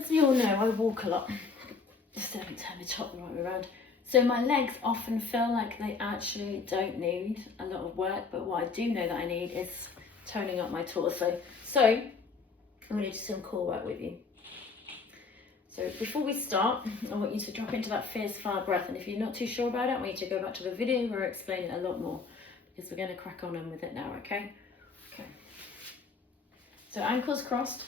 as you all know, I walk a lot. Just don't turn my top right around. So my legs often feel like they actually don't need a lot of work, but what I do know that I need is toning up my torso. So I'm going to do some core work with you. So before we start, I want you to drop into that fierce fire breath, and if you're not too sure about it, I want you to go back to the video where I explain it a lot more, because we're going to crack on with it now, okay? Okay. So ankles crossed.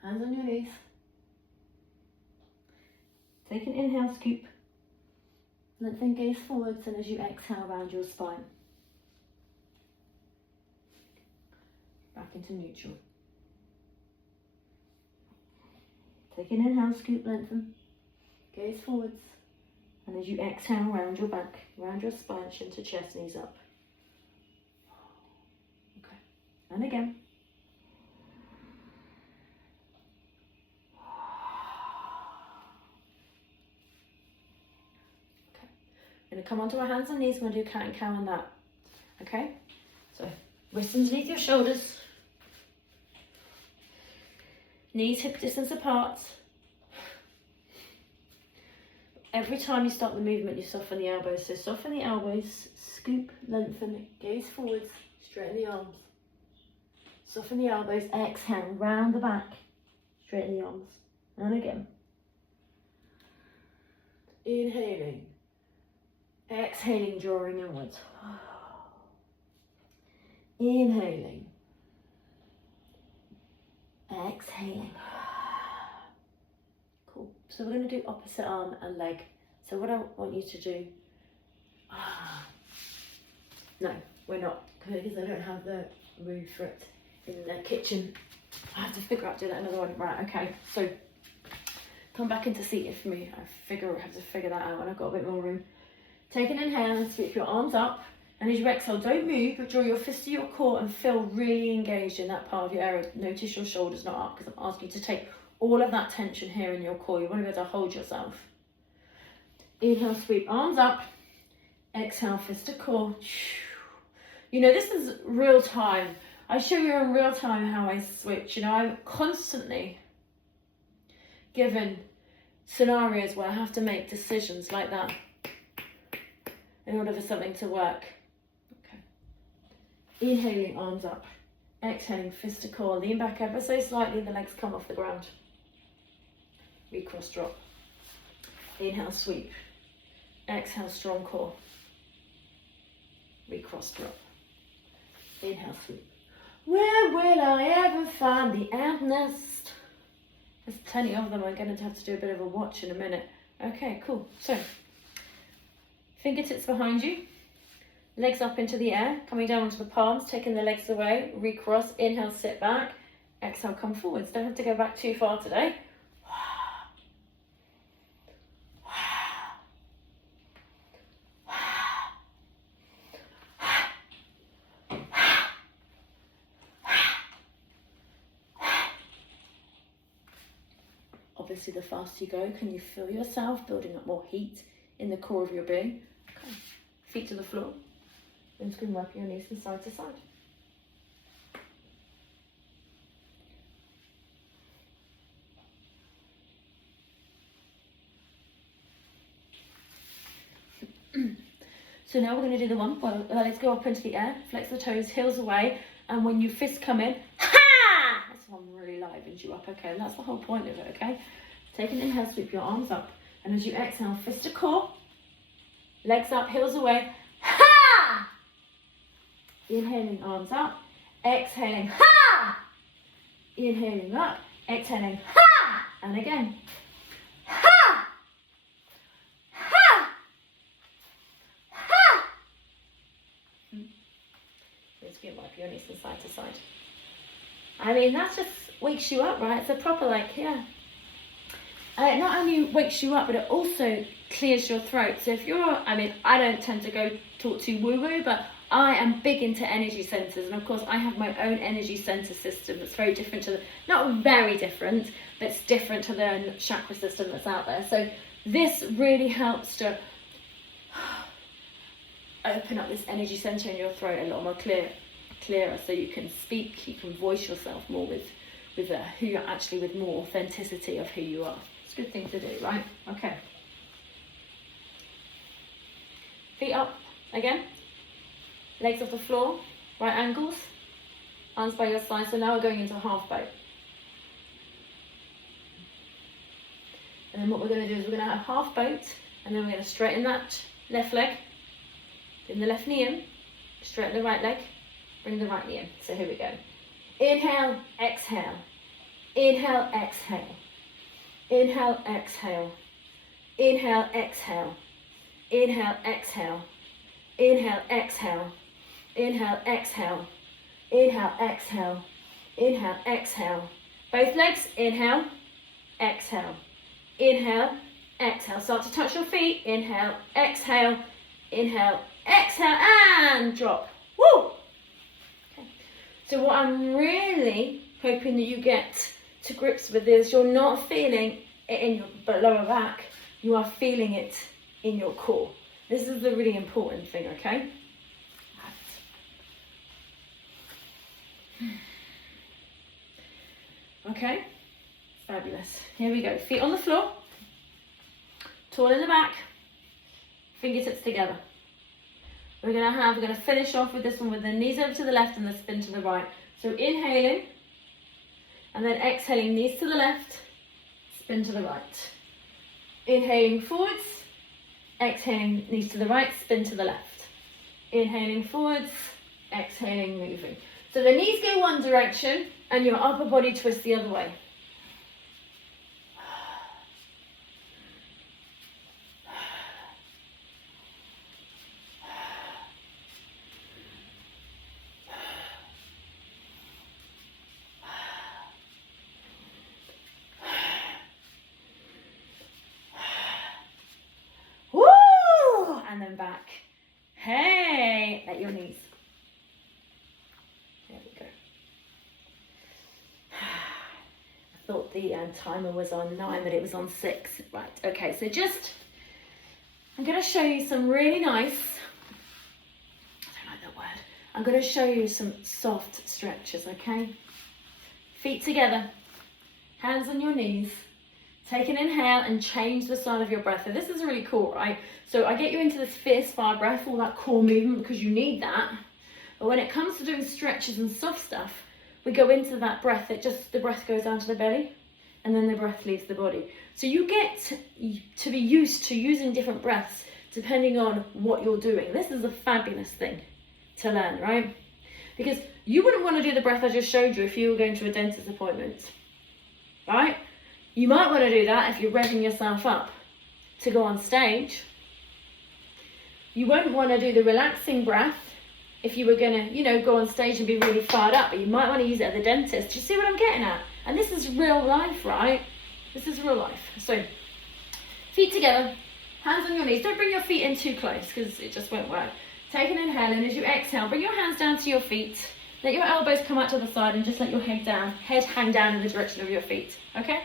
Hands on your knees. Take an inhale, scoop. Lengthen gaze forwards, and as you exhale, round your spine. Back into neutral. Take an inhale, scoop, lengthen. Gaze forwards. And as you exhale, round your back, round your spine, chin to chest, knees up. Okay. And again. Okay. We're going to come onto our hands and knees. We're going to do cat and cow on that. Okay? So, wrists underneath your shoulders. Knees hip distance apart. Every time you start the movement, you soften the elbows. So soften the elbows, scoop, lengthen, gaze forwards, straighten the arms. Soften the elbows, exhale, round the back, straighten the arms. And again. Inhaling. Exhaling, drawing inwards. Inhaling. Exhaling. Cool. So we're going to do opposite arm and leg. So what I want you to do... No, we're not. Because I don't have the room for it in the kitchen. I have to figure out doing another one. Right, okay. So come back into seated for me. I have to figure that out when I've got a bit more room. Take an inhale and sweep your arms up. And as you exhale, don't move, but draw your fist to your core and feel really engaged in that part of your area. Notice your shoulders not up, because I'm asking you to take all of that tension here in your core. You want to be able to hold yourself. Inhale, sweep, arms up. Exhale, fist to core. You know, this is real time. I show you in real time how I switch. You know, I'm constantly given scenarios where I have to make decisions like that in order for something to work. Inhaling, arms up. Exhaling, fist to core. Lean back ever so slightly, the legs come off the ground. Recross, drop. Inhale, sweep. Exhale, strong core. Recross, drop. Inhale, sweep. Where will I ever find the ant nest? There's plenty of them. I'm going to have to do a bit of a watch in a minute. Okay, cool. So, fingertips behind you. Legs up into the air, coming down onto the palms, taking the legs away, recross, inhale, sit back, exhale, come forwards. Don't have to go back too far today. Obviously, the faster you go, can you feel yourself building up more heat in the core of your being? Okay. Feet to the floor. And just going to work your knees from side to side. So now we're going to do the one. Well, let's go up into the air, flex the toes, heels away, and when your fists come in, ha! That's one really livens you up, okay? And that's the whole point of it, okay? Take an inhale, sweep your arms up, and as you exhale, fist to core, legs up, heels away, ha! Inhaling, arms up, exhaling, ha! Inhaling up, exhaling, ha! And again, ha! Ha! Ha! Let's get wipe your knees from side to side. I mean, that just wakes you up, right? It's a proper, like, yeah. Not only wakes you up, but it also clears your throat. So if you're, I mean, I don't tend to go talk too woo-woo, but I am big into energy centers, and of course I have my own energy center system that's very different to the, not very different, but it's different to the chakra system that's out there. So this really helps to open up this energy center in your throat a lot more clearer, so you can speak, you can voice yourself more with who you're actually, with more authenticity of who you are. It's a good thing to do, right? Okay. Feet up again, legs off the floor, right angles, arms by your side. So now we're going into a half boat. And then what we're going to do is we're going to have half boat, and then we're going to straighten that left leg, bring the left knee in, straighten the right leg, bring the right knee in. So here we go. Inhale, exhale. Inhale, exhale. Inhale, exhale. Inhale, exhale. Inhale, exhale. Inhale, exhale. Inhale, exhale. Inhale, exhale. Inhale, exhale. Both legs, inhale, exhale. Inhale, exhale. Start to touch your feet. Inhale, exhale. Inhale, exhale, and drop. Woo! Okay. So what I'm really hoping that you get to grips with is you're not feeling it in your lower back. You are feeling it in your core. This is the really important thing, okay? Okay, fabulous. Here we go. Feet on the floor, tall in the back, fingertips together. We're gonna finish off with this one with the knees over to the left and the spin to the right. So inhaling, and then exhaling, knees to the left, spin to the right. Inhaling forwards, exhaling, knees to the right, spin to the left. Inhaling forwards, exhaling, moving. So the knees go one direction and your upper body twists the other way. Woo! And then back. Hey, at your knees. There we go. I thought the timer was on 9, but it was on 6. Right, okay, so I'm going to show you some really nice, I don't like that word, I'm going to show you some soft stretches, okay? Feet together, hands on your knees. Take an inhale and change the style of your breath. So this is really cool, right? So I get you into this fierce fire breath, all that core movement, because you need that. But when it comes to doing stretches and soft stuff, we go into that breath, the breath goes down to the belly, and then the breath leaves the body. So you get to be used to using different breaths depending on what you're doing. This is a fabulous thing to learn, right? Because you wouldn't want to do the breath I just showed you if you were going to a dentist appointment, right? You might want to do that if you're revving yourself up to go on stage. You won't want to do the relaxing breath if you were going to, go on stage and be really fired up, but you might want to use it at the dentist. Do you see what I'm getting at? And this is real life, right? This is real life. So, feet together, hands on your knees. Don't bring your feet in too close because it just won't work. Take an inhale, and as you exhale, bring your hands down to your feet. Let your elbows come out to the side and just let your head hang down in the direction of your feet, okay?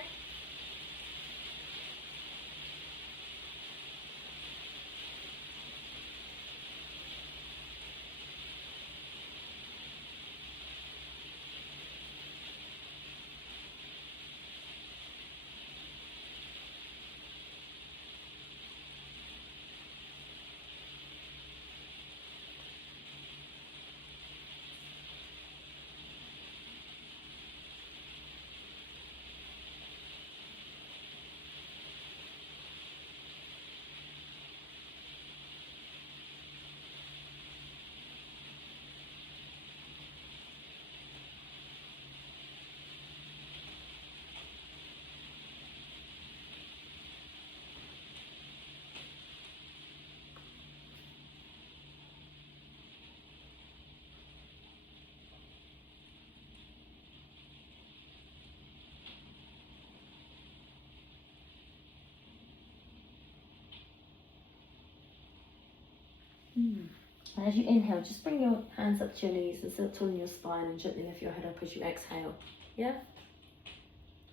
And as you inhale, just bring your hands up to your knees and sit tall in your spine and gently lift your head up as you exhale. Yeah?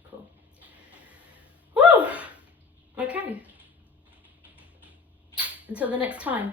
Cool. Woo! Okay. Until the next time.